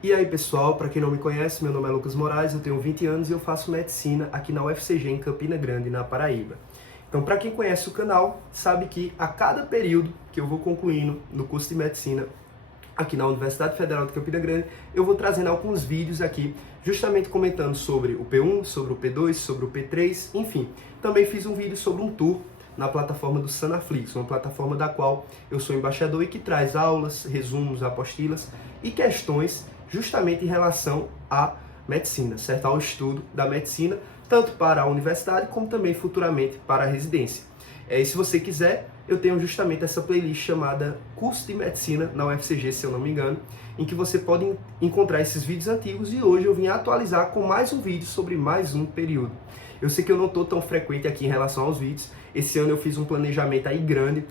E aí pessoal, para quem não me conhece, meu nome é Lucas Moraes, eu tenho 20 anos e eu faço medicina aqui na UFCG em Campina Grande, na Paraíba. Então, para quem conhece o canal, sabe que a cada período que eu vou concluindo no curso de medicina aqui na Universidade Federal de Campina Grande, eu vou trazendo alguns vídeos aqui, justamente comentando sobre o P1, sobre o P2, sobre o P3, enfim. Também fiz um vídeo sobre um tour na plataforma do Sanaflix, uma plataforma da qual eu sou embaixador e que traz aulas, resumos, apostilas e questões justamente em relação à medicina, certo? Ao estudo da medicina, tanto para a universidade como também futuramente para a residência. E se você quiser, eu tenho justamente essa playlist chamada Curso de Medicina na UFCG, se eu não me engano, em que você pode encontrar esses vídeos antigos e hoje eu vim atualizar com mais um vídeo sobre mais um período. Eu sei que eu não estou tão frequente aqui em relação aos vídeos. Esse ano eu fiz um planejamento aí grande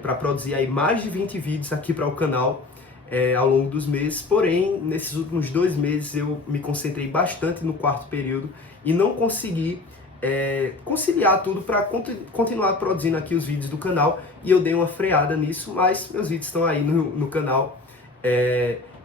para produzir aí mais de 20 vídeos aqui para o canal ao longo dos meses. Porém, nesses últimos 2 meses eu me concentrei bastante no quarto período e não consegui conciliar tudo para continuar produzindo aqui os vídeos do canal, e eu dei uma freada nisso, mas meus vídeos estão aí no canal.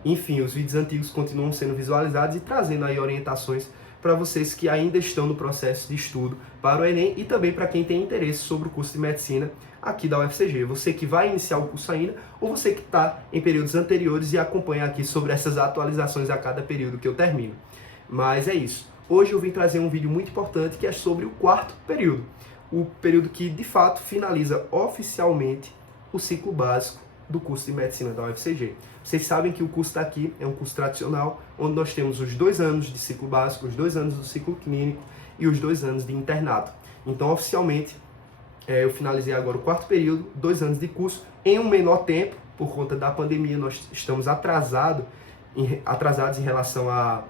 Enfim, os vídeos antigos continuam sendo visualizados e trazendo aí orientações para vocês que ainda estão no processo de estudo para o Enem e também para quem tem interesse sobre o curso de medicina aqui da UFCG. Você que vai iniciar o curso ainda ou você que está em períodos anteriores e acompanha aqui sobre essas atualizações a cada período que eu termino. Mas é isso. Hoje eu vim trazer um vídeo muito importante que é sobre o quarto período. O período que de fato finaliza oficialmente o ciclo básico do curso de medicina da UFCG. Vocês sabem que o curso daqui é um curso tradicional, onde nós temos os 2 anos de ciclo básico, os 2 anos do ciclo clínico e os 2 anos de internato. Então, oficialmente, eu finalizei agora o quarto período, 2 anos de curso, em um menor tempo, por conta da pandemia. Nós estamos atrasados em relação a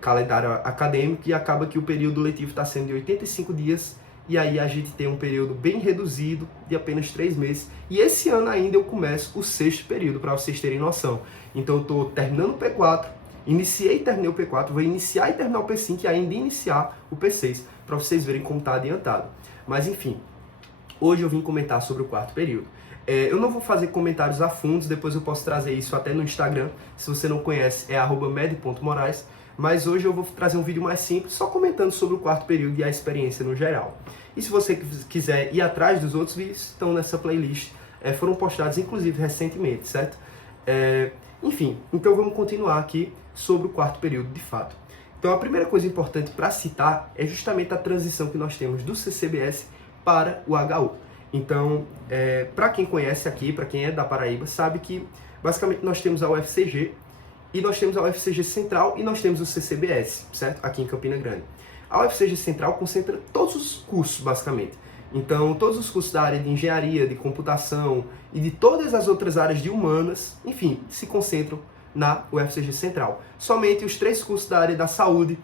calendário acadêmico e acaba que o período letivo está sendo de 85 dias e aí a gente tem um período bem reduzido de apenas 3 meses. E esse ano ainda eu começo o 6º período, para vocês terem noção. Então eu estou terminando o P4, iniciei e terminei o P4, vou iniciar e terminar o P5 e ainda iniciar o P6, para vocês verem como está adiantado. Mas enfim, hoje eu vim comentar sobre o quarto período. Eu não vou fazer comentários a fundos, depois eu posso trazer isso até no Instagram. Se você não conhece, é @med.moraes. Mas hoje eu vou trazer um vídeo mais simples, só comentando sobre o quarto período e a experiência no geral. E se você quiser ir atrás dos outros vídeos, estão nessa playlist, foram postados inclusive recentemente, certo? Enfim, então vamos continuar aqui sobre o quarto período de fato. Então a primeira coisa importante para citar é justamente a transição que nós temos do CCBS para o HU. Então, para quem conhece aqui, para quem é da Paraíba, sabe que basicamente nós temos a UFCG, e nós temos a UFCG Central e nós temos o CCBS, certo? Aqui em Campina Grande. A UFCG Central concentra todos os cursos, basicamente. Então, todos os cursos da área de engenharia, de computação e de todas as outras áreas de humanas, enfim, se concentram na UFCG Central. Somente os 3 cursos da área da saúde,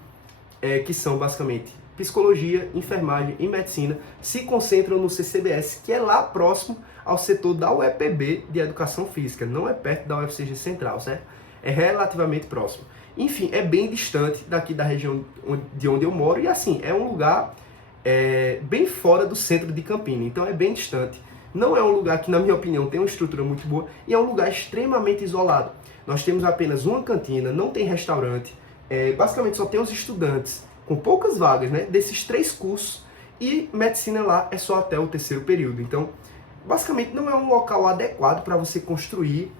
que são basicamente psicologia, enfermagem e medicina, se concentram no CCBS, que é lá próximo ao setor da UEPB de Educação Física. Não é perto da UFCG Central, certo? É relativamente próximo. Enfim, é bem distante daqui da região de onde eu moro e assim, é um lugar bem fora do centro de Campina, então é bem distante. Não é um lugar que, na minha opinião, tem uma estrutura muito boa e é um lugar extremamente isolado. Nós temos apenas uma cantina, não tem restaurante, basicamente só tem os estudantes, com poucas vagas, né, desses 3 cursos, e medicina lá é só até o 3º período. Então, basicamente não é um local adequado para você construir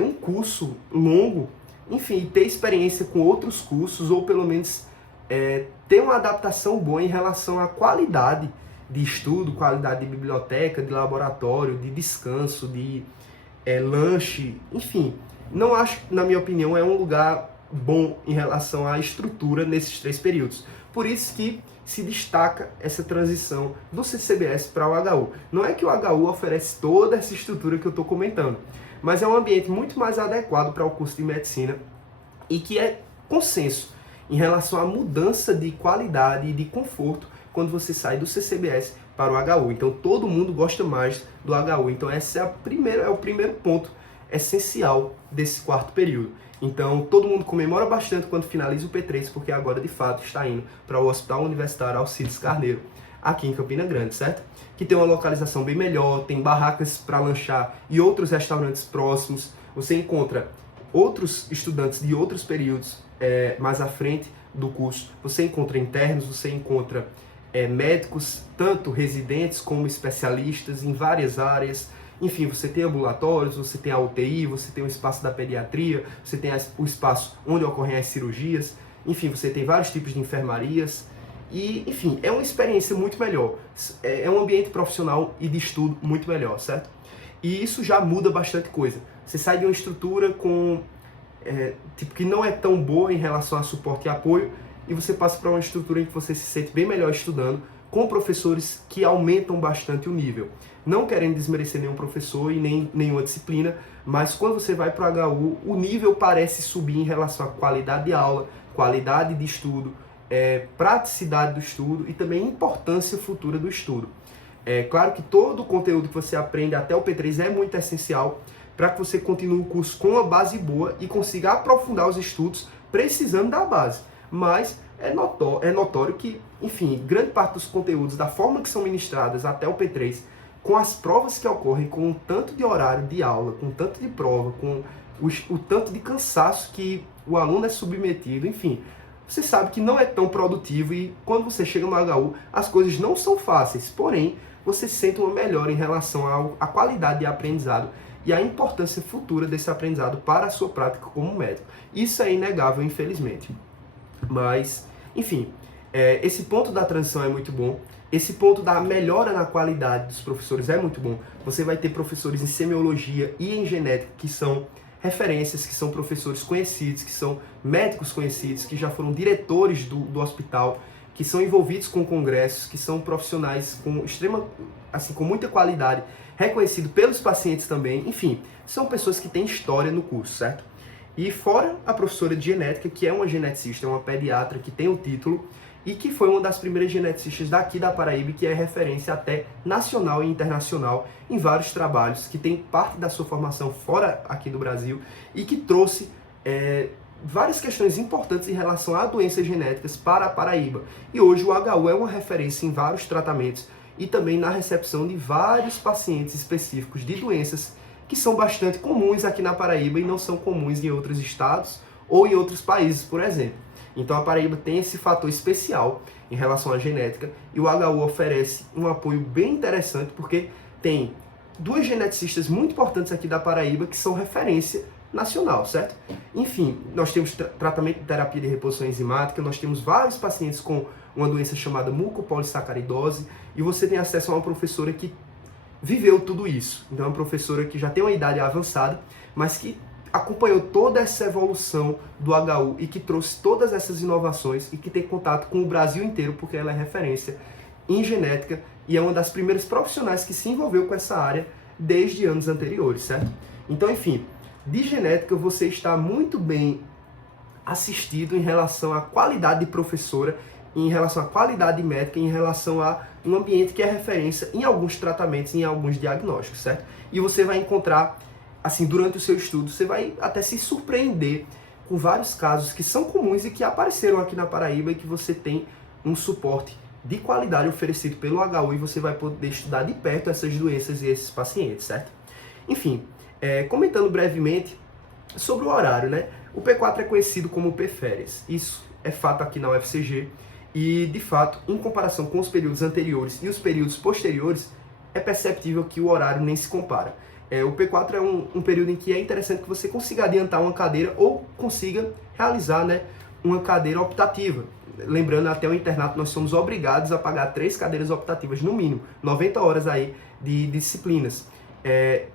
um curso longo, enfim, ter experiência com outros cursos, ou pelo menos ter uma adaptação boa em relação à qualidade de estudo, qualidade de biblioteca, de laboratório, de descanso, de lanche, enfim. Não acho, na minha opinião, é um lugar bom em relação à estrutura nesses 3 períodos. Por isso que se destaca essa transição do CCBS para o HU. Não é que o HU oferece toda essa estrutura que eu estou comentando, mas é um ambiente muito mais adequado para o curso de medicina e que é consenso em relação à mudança de qualidade e de conforto quando você sai do CCBS para o HU. Então todo mundo gosta mais do HU. Então esse é o primeiro ponto essencial desse quarto período. Então todo mundo comemora bastante quando finaliza o P3, porque agora de fato está indo para o Hospital Universitário Alcides Carneiro, aqui em Campina Grande, certo? Que tem uma localização bem melhor, tem barracas para lanchar e outros restaurantes próximos. Você encontra outros estudantes de outros períodos mais à frente do curso. Você encontra internos, você encontra médicos, tanto residentes como especialistas em várias áreas. Enfim, você tem ambulatórios, você tem a UTI, você tem o espaço da pediatria, você tem o espaço onde ocorrem as cirurgias. Enfim, você tem vários tipos de enfermarias. E, enfim, é uma experiência muito melhor. É um ambiente profissional e de estudo muito melhor, certo? E isso já muda bastante coisa. Você sai de uma estrutura que não é tão boa em relação a suporte e apoio, e você passa para uma estrutura em que você se sente bem melhor estudando, com professores que aumentam bastante o nível. Não querendo desmerecer nenhum professor e nem nenhuma disciplina, mas quando você vai para o HU, o nível parece subir em relação à qualidade de aula, qualidade de estudo, praticidade do estudo e também importância futura do estudo. É claro que todo o conteúdo que você aprende até o P3 é muito essencial para que você continue o curso com uma base boa e consiga aprofundar os estudos precisando da base. Mas é notório que, enfim, grande parte dos conteúdos, da forma que são ministradas até o P3, com as provas que ocorrem, com o tanto de horário de aula, com o tanto de prova, com o tanto de cansaço que o aluno é submetido, enfim, você sabe que não é tão produtivo e quando você chega no HU, as coisas não são fáceis, porém, você sente uma melhora em relação à qualidade de aprendizado e a importância futura desse aprendizado para a sua prática como médico. Isso é inegável, infelizmente. Mas, enfim, esse ponto da transição é muito bom. Esse ponto da melhora na qualidade dos professores é muito bom. Você vai ter professores em semiologia e em genética que são referências, que são professores conhecidos, que são médicos conhecidos, que já foram diretores do hospital, que são envolvidos com congressos, que são profissionais com muita qualidade, reconhecido pelos pacientes também. Enfim, são pessoas que têm história no curso, certo? E fora a professora de genética, que é uma geneticista, é uma pediatra que tem o título e que foi uma das primeiras geneticistas daqui da Paraíba, que é referência até nacional e internacional em vários trabalhos, que tem parte da sua formação fora aqui do Brasil e que trouxe várias questões importantes em relação a doenças genéticas para a Paraíba. E hoje o HU é uma referência em vários tratamentos e também na recepção de vários pacientes específicos de doenças que são bastante comuns aqui na Paraíba e não são comuns em outros estados ou em outros países, por exemplo. Então a Paraíba tem esse fator especial em relação à genética e o HU oferece um apoio bem interessante porque tem duas geneticistas muito importantes aqui da Paraíba que são referência nacional, certo? Enfim, nós temos tratamento de terapia de reposição enzimática, nós temos vários pacientes com uma doença chamada mucopolissacaridose e você tem acesso a uma professora que viveu tudo isso. Então é uma professora que já tem uma idade avançada, mas que acompanhou toda essa evolução do HU e que trouxe todas essas inovações e que tem contato com o Brasil inteiro, porque ela é referência em genética e é uma das primeiras profissionais que se envolveu com essa área desde anos anteriores, certo? Então, enfim, de genética você está muito bem assistido em relação à qualidade de professora, em relação à qualidade médica, em relação a um ambiente que é referência em alguns tratamentos, em alguns diagnósticos, certo? E você vai encontrar, assim, durante o seu estudo, você vai até se surpreender com vários casos que são comuns e que apareceram aqui na Paraíba e que você tem um suporte de qualidade oferecido pelo HU e você vai poder estudar de perto essas doenças e esses pacientes, certo? Enfim, comentando brevemente sobre o horário, né? O P4 é conhecido como P-férias. Isso é fato aqui na UFCG e, de fato, em comparação com os períodos anteriores e os períodos posteriores, é perceptível que o horário nem se compara. O P4 é um período em que é interessante que você consiga adiantar uma cadeira ou consiga realizar, né, uma cadeira optativa. Lembrando, até o internato nós somos obrigados a pagar 3 cadeiras optativas, no mínimo, 90 horas aí de disciplinas.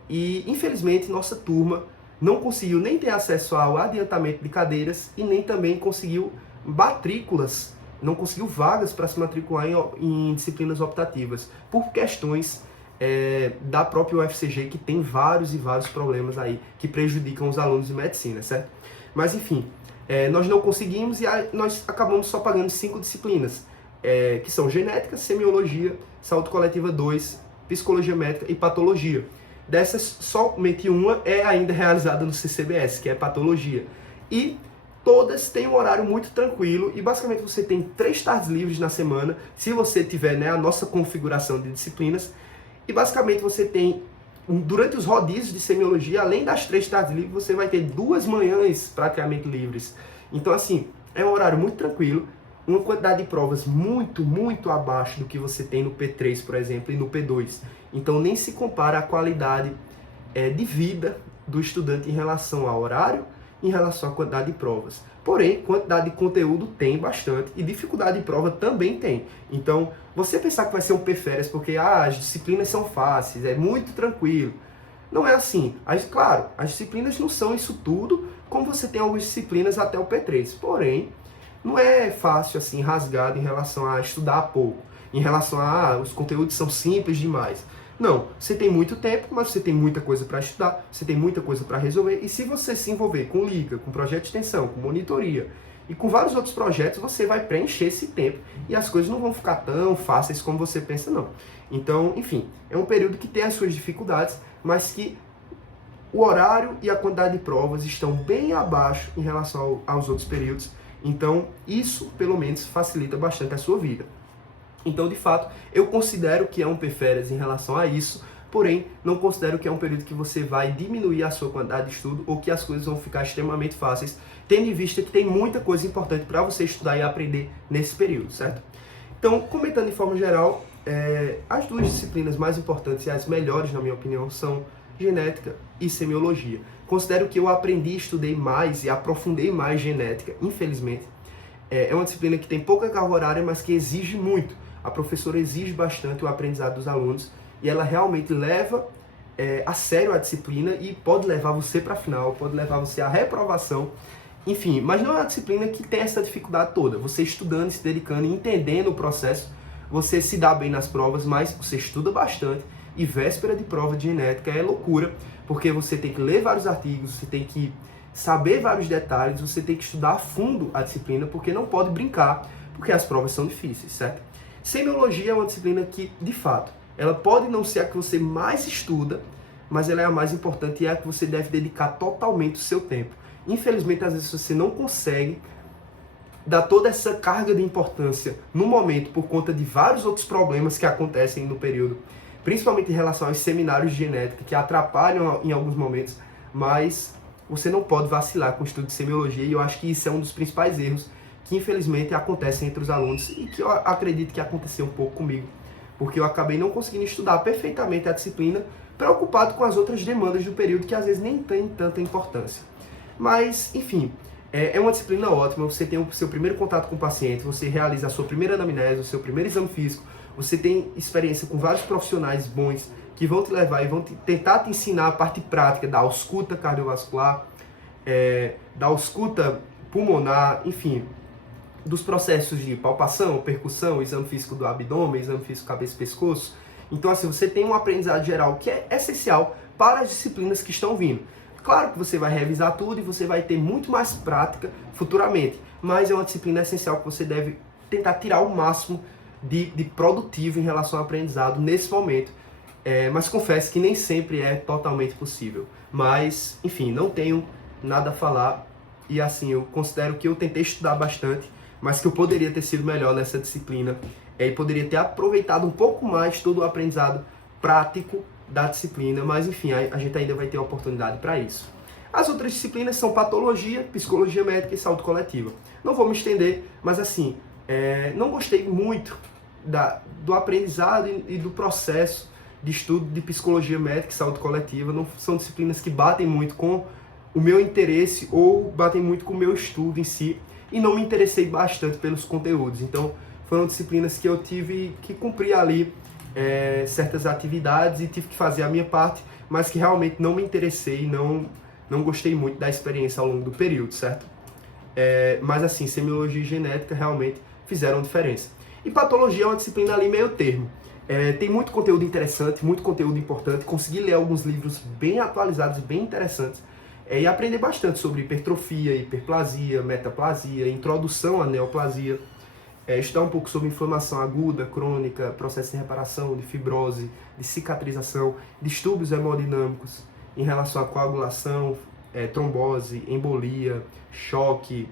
E, infelizmente, nossa turma não conseguiu nem ter acesso ao adiantamento de cadeiras e nem também conseguiu matrículas, não conseguiu vagas para se matricular em disciplinas optativas, por questões da própria UFCG, que tem vários e vários problemas aí que prejudicam os alunos de medicina, certo? Mas enfim, nós não conseguimos e nós acabamos só pagando 5 disciplinas, que são genética, semiologia, saúde coletiva 2, psicologia médica e patologia. Dessas, somente uma é ainda realizada no CCBS, que é patologia. E todas têm um horário muito tranquilo e basicamente você tem 3 tardes livres na semana, se você tiver, né, a nossa configuração de disciplinas. E basicamente você tem durante os rodízios de semiologia, além das 3 tardes livres, você vai ter 2 manhãs praticamente livres. Então, assim, é um horário muito tranquilo, uma quantidade de provas muito, muito abaixo do que você tem no P3, por exemplo, e no P2. Então, nem se compara a qualidade de vida do estudante em relação ao horário, em relação à quantidade de provas. Porém, quantidade de conteúdo tem bastante e dificuldade de prova também tem. Então, você pensar que vai ser um P-Férias porque as disciplinas são fáceis, é muito tranquilo. Não é assim. Claro, as disciplinas não são isso tudo, como você tem algumas disciplinas até o P3. Porém, não é fácil assim, rasgado em relação a estudar pouco, em relação a os conteúdos são simples demais. Não, você tem muito tempo, mas você tem muita coisa para estudar, você tem muita coisa para resolver, e se você se envolver com liga, com projeto de extensão, com monitoria e com vários outros projetos, você vai preencher esse tempo e as coisas não vão ficar tão fáceis como você pensa, não. Então, enfim, é um período que tem as suas dificuldades, mas que o horário e a quantidade de provas estão bem abaixo em relação aos outros períodos, então isso, pelo menos, facilita bastante a sua vida. Então, de fato, eu considero que é um P-Férias em relação a isso, porém, não considero que é um período que você vai diminuir a sua quantidade de estudo ou que as coisas vão ficar extremamente fáceis, tendo em vista que tem muita coisa importante para você estudar e aprender nesse período, certo? Então, comentando de forma geral, as 2 disciplinas mais importantes e as melhores, na minha opinião, são genética e semiologia. Considero que eu aprendi, estudei mais e aprofundei mais genética, infelizmente. É uma disciplina que tem pouca carga horária, mas que exige muito. A professora exige bastante o aprendizado dos alunos e ela realmente leva a sério a disciplina e pode levar você para a final, pode levar você à reprovação, enfim, mas não é uma disciplina que tem essa dificuldade toda. Você estudando, se dedicando e entendendo o processo, você se dá bem nas provas, mas você estuda bastante e véspera de prova de genética é loucura, porque você tem que ler vários artigos, você tem que saber vários detalhes, você tem que estudar a fundo a disciplina, porque não pode brincar, porque as provas são difíceis, certo? Semiologia é uma disciplina que, de fato, ela pode não ser a que você mais estuda, mas ela é a mais importante e é a que você deve dedicar totalmente o seu tempo. Infelizmente, às vezes você não consegue dar toda essa carga de importância no momento por conta de vários outros problemas que acontecem no período, principalmente em relação aos seminários de genética, que atrapalham em alguns momentos, mas você não pode vacilar com o estudo de semiologia e eu acho que isso é um dos principais erros que infelizmente acontecem entre os alunos e que eu acredito que aconteceu um pouco comigo, porque eu acabei não conseguindo estudar perfeitamente a disciplina, preocupado com as outras demandas do período que às vezes nem tem tanta importância. Mas, enfim, é uma disciplina ótima, você tem o seu primeiro contato com o paciente, você realiza a sua primeira anamnese, o seu primeiro exame físico, você tem experiência com vários profissionais bons que vão te levar e vão tentar te ensinar a parte prática da ausculta cardiovascular, da ausculta pulmonar, enfim, dos processos de palpação, percussão, exame físico do abdômen, exame físico cabeça e pescoço. Então, assim, você tem um aprendizado geral que é essencial para as disciplinas que estão vindo. Claro que você vai revisar tudo e você vai ter muito mais prática futuramente, mas é uma disciplina essencial que você deve tentar tirar o máximo de produtivo em relação ao aprendizado nesse momento. Mas confesso que nem sempre é totalmente possível. Mas, enfim, não tenho nada a falar e assim, eu considero que eu tentei estudar bastante, mas que eu poderia ter sido melhor nessa disciplina e poderia ter aproveitado um pouco mais todo o aprendizado prático da disciplina, mas enfim, a gente ainda vai ter a oportunidade para isso. As outras disciplinas são patologia, psicologia médica e saúde coletiva. Não vou me estender, mas assim, não gostei muito do aprendizado e do processo de estudo de psicologia médica e saúde coletiva. Não são disciplinas que batem muito com o meu interesse ou batem muito com o meu estudo em si, e não me interessei bastante pelos conteúdos. Então, foram disciplinas que eu tive que cumprir ali certas atividades e tive que fazer a minha parte, mas que realmente não me interessei, não gostei muito da experiência ao longo do período, certo? Mas assim, semiologia e genética realmente fizeram diferença. E patologia é uma disciplina ali meio termo. Tem muito conteúdo interessante, muito conteúdo importante, consegui ler alguns livros bem atualizados, bem interessantes, e aprender bastante sobre hipertrofia, hiperplasia, metaplasia, introdução à neoplasia, estudar um pouco sobre inflamação aguda, crônica, processo de reparação, de fibrose, de cicatrização, distúrbios hemodinâmicos em relação à coagulação, trombose, embolia, choque,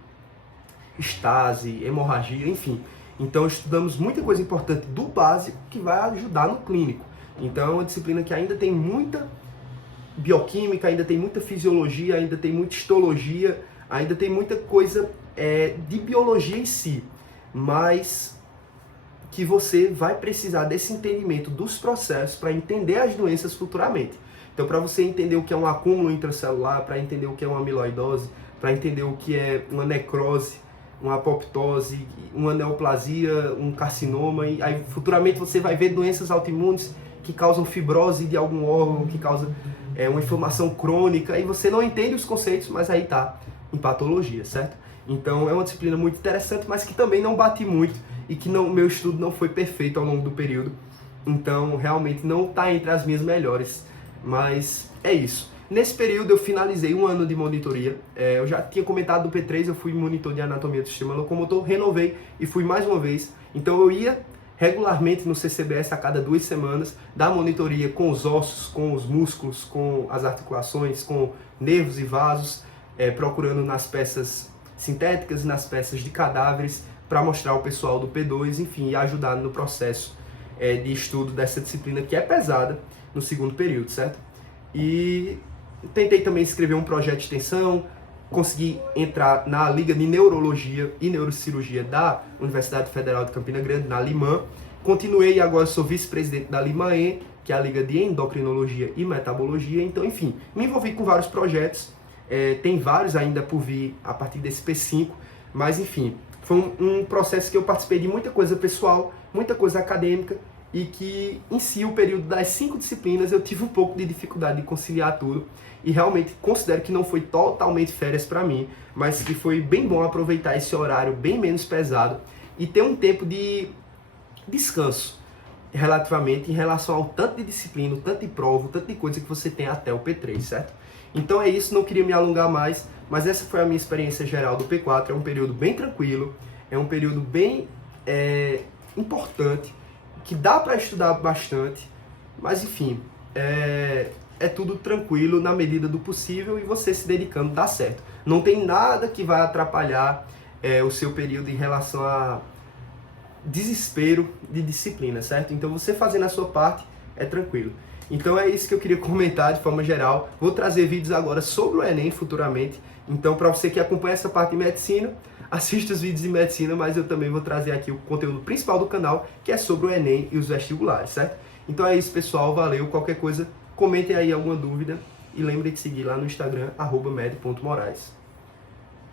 estase, hemorragia, enfim. Então estudamos muita coisa importante do básico que vai ajudar no clínico. Então é uma disciplina que ainda tem muita bioquímica, ainda tem muita fisiologia, ainda tem muita histologia, ainda tem muita coisa de biologia em si, mas que você vai precisar desse entendimento dos processos para entender as doenças futuramente. Então, para você entender o que é um acúmulo intracelular, para entender o que é uma amiloidose, para entender o que é uma necrose, uma apoptose, uma neoplasia, um carcinoma, e aí futuramente você vai ver doenças autoimunes que causam fibrose de algum órgão, que causam uma inflamação crônica, e você não entende os conceitos, mas aí tá em patologia, certo? Então é uma disciplina muito interessante, mas que também não bate muito e que meu estudo não foi perfeito ao longo do período, então realmente não está entre as minhas melhores, mas é isso. Nesse período eu finalizei um ano de monitoria, eu já tinha comentado do P3, eu fui monitor de anatomia do sistema locomotor, renovei e fui mais uma vez, então eu ia regularmente no CCBS a cada 2 semanas, dar monitoria com os ossos, com os músculos, com as articulações, com nervos e vasos, procurando nas peças sintéticas e nas peças de cadáveres para mostrar ao pessoal do P2, enfim, e ajudar no processo de estudo dessa disciplina que é pesada no segundo período, certo? E tentei também escrever um projeto de extensão, consegui entrar na Liga de Neurologia e Neurocirurgia da Universidade Federal de Campina Grande, na Liman. Continuei e agora sou vice-presidente da Limaen, que é a Liga de Endocrinologia e Metabologia. Então, enfim, me envolvi com vários projetos, tem vários ainda por vir a partir desse P5, mas enfim, foi um processo que eu participei de muita coisa pessoal, muita coisa acadêmica, e que em si o período das 5 disciplinas eu tive um pouco de dificuldade de conciliar tudo, e realmente considero que não foi totalmente férias para mim, mas que foi bem bom aproveitar esse horário bem menos pesado e ter um tempo de descanso relativamente em relação ao tanto de disciplina, o tanto de prova, o tanto de coisa que você tem até o P3, certo? Então é isso, não queria me alongar mais, mas essa foi a minha experiência geral do P4, é um período bem tranquilo, é um período bem importante, que dá para estudar bastante, mas enfim, é tudo tranquilo na medida do possível e você se dedicando dá certo. Não tem nada que vai atrapalhar o seu período em relação a desespero de disciplina, certo? Então você fazendo a sua parte é tranquilo. Então é isso que eu queria comentar de forma geral. Vou trazer vídeos agora sobre o Enem futuramente. Então para você que acompanha essa parte de medicina, assista os vídeos de medicina, mas eu também vou trazer aqui o conteúdo principal do canal, que é sobre o Enem e os vestibulares, certo? Então é isso, pessoal. Valeu. Qualquer coisa, comentem aí alguma dúvida e lembrem de seguir lá no Instagram, @med.moraes.